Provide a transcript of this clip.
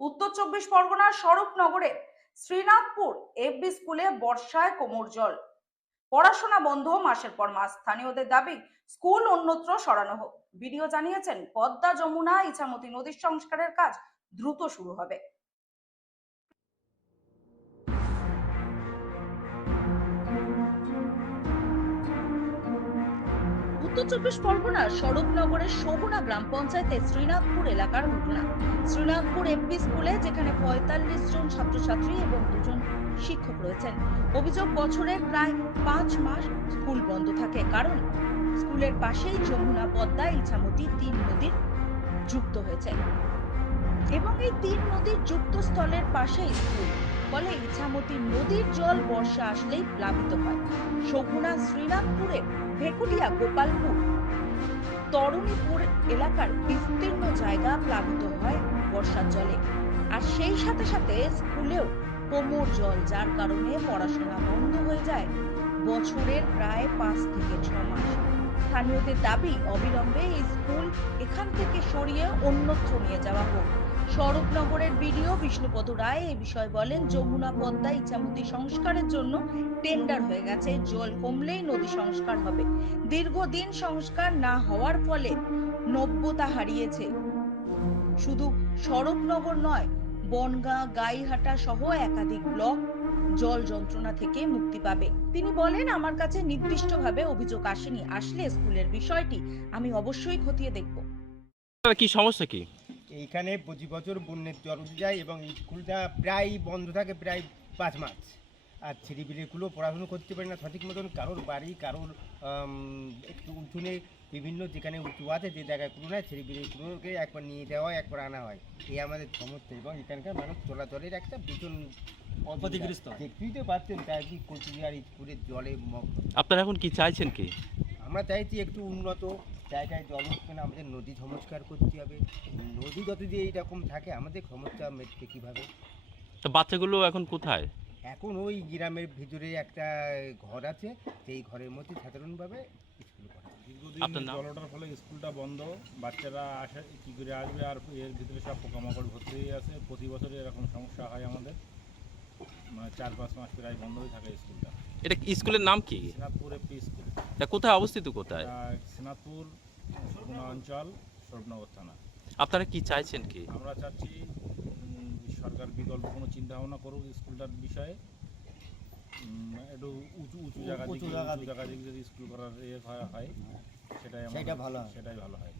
উত্তর চব্বিশ পরগনার স্বরূপনগরে শ্রীনাথপুর এফবি স্কুলে বর্ষায় কোমর জল। পড়াশোনা বন্ধ, মাসের পর মাস। স্থানীয়দের দাবি, স্কুল অন্যত্র সরানো হোক। ভিডিও জানিয়েছেন, পদ্মা যমুনা ইছামতি নদীর সংস্কারের কাজ দ্রুত শুরু হবে। উত্তর চব্বিশ পরগনার স্বরূপনগরের শোভনা গ্রাম পঞ্চায়েতের শ্রীনাথপুর এলাকার ঘটনা শ্রীনাথপুর এমপি স্কুলে যেখানে পঁয়তাল্লিশ জন ছাত্রছাত্রী এবং দুজন শিক্ষক রয়েছেন। অভিযোগ বছরের প্রায় পাঁচ মাস স্কুল বন্ধ থাকে। কারণ স্কুলের পাশেই যমুনা, পদ্মা, ইছামতি তিন নদীর যুক্ত হয়েছে। এবং এই তিন নদীর যুক্ত স্থলের পাশেই স্কুল। ফলে ইছামতি নদীর জল বর্ষা আসলেই প্লাবিত হয়। শকুনা শ্রীনাথপুরে ভেকুটিয়া গোপালপুর। তরুণীপুর এলাকার বিস্তীর্ণ জায়গা প্লাবিত হয় বর্ষার জলে। আর সেই সাথে সাথে স্কুলেও কোমর জল, যার কারণে পড়াশোনা বন্ধ হয়ে যায় বছরের প্রায় পাঁচ থেকে ছ মাস। স্থানীয়দের দাবি, অবিলম্বে এই স্কুল এখান থেকে সরিয়ে অন্যত্র নিয়ে যাওয়া হোক। স্বরূপনগরের বিডিও বিষ্ণুপদ রায় এই বিষয়ে বলেন, যমুনা পদ্মা ইচ্ছামতি সংস্কারের জন্য টেন্ডার হয়ে গেছে। জল কমলেই নদী সংস্কার হবে। দীর্ঘদিন সংস্কার না হওয়ার ফলে নব্যতা হারিয়েছে। শুধু স্বরূপনগর নয়, বনগাঁ, গাইহাটা সহ একাধিক ব্লক জল যন্ত্রণা থেকে মুক্তি পাবে। তিনি বলেন, আমার কাছে নির্দিষ্টভাবে অভিযোগ আসেনি। আসলে স্কুলের বিষয়টি আমি অবশ্যই খতিয়ে দেখব। কি সমস্যা কি? এইখানে প্রতি বছর বন্যের জল উঠে যায় এবং এই স্কুলটা প্রায় বন্ধ থাকে প্রায় পাঁচ মাস। আর ছেলেপিলেগুলো পড়াশুনো করতে পারে না সঠিক মতন কারোর বাড়ি কারোর একটু উঠুনে বিভিন্ন যেখানে উঁচু আছে যে জায়গায় কোনো নাই ছেলেপিলেগুলোকে একবার নিয়ে দেওয়া হয় একবার আনা হয়। এই আমাদের সমস্যা এবং এখানকার মানুষ চলাচলের একটা ভীষণ ক্ষতিগ্রস্ত। দেখতেই তো পাচ্ছেন তাই কি কোচবিহার স্কুলের জলে আপনারা এখন কি চাইছেন কি? আমরা চাইছি একটু উন্নত জায়গায় জল উঠবে না আমাদের নদী সংস্কার করতে হবে। নদী যত যে এইরকম থাকে আমাদের সমস্যা মেটবে কীভাবে? তো বাচ্চাগুলো এখন কোথায়? এখন ওই গ্রামের ভিতরে একটা ঘর আছে সেই ঘরের মধ্যে সাধারণভাবে স্কুল করা দীর্ঘদিন? ওঠার ফলে স্কুলটা বন্ধ বাচ্চারা আসে কী করে আসবে আর এর ভিতরে সব পোকামাকড় ভর্তি হয়ে আছে। প্রতি বছর এরকম সমস্যা হয় আমাদের। মানে চার পাঁচ মাস প্রায় বন্ধ হয়ে থাকে স্কুলটা। এটা স্কুলের নাম কি? AP school. এটা কোথায় অবস্থিত কোথায়? সিনাপুর অঞ্চল স্বর্ণগর থানা। আপনারা কি চাইছেন কি? আমরা চাচ্ছি সরকার বিকল্প কোনো চিন্তা ভাবনা করুক স্কুলটার বিষয়ে। একটু উঁচু উঁচু জায়গা উঁচু জায়গা জায়গা দিকে। যদি স্কুল করার ইয়ে হয় হয়, সেটাই সেটা ভালো সেটাই ভালো হয়।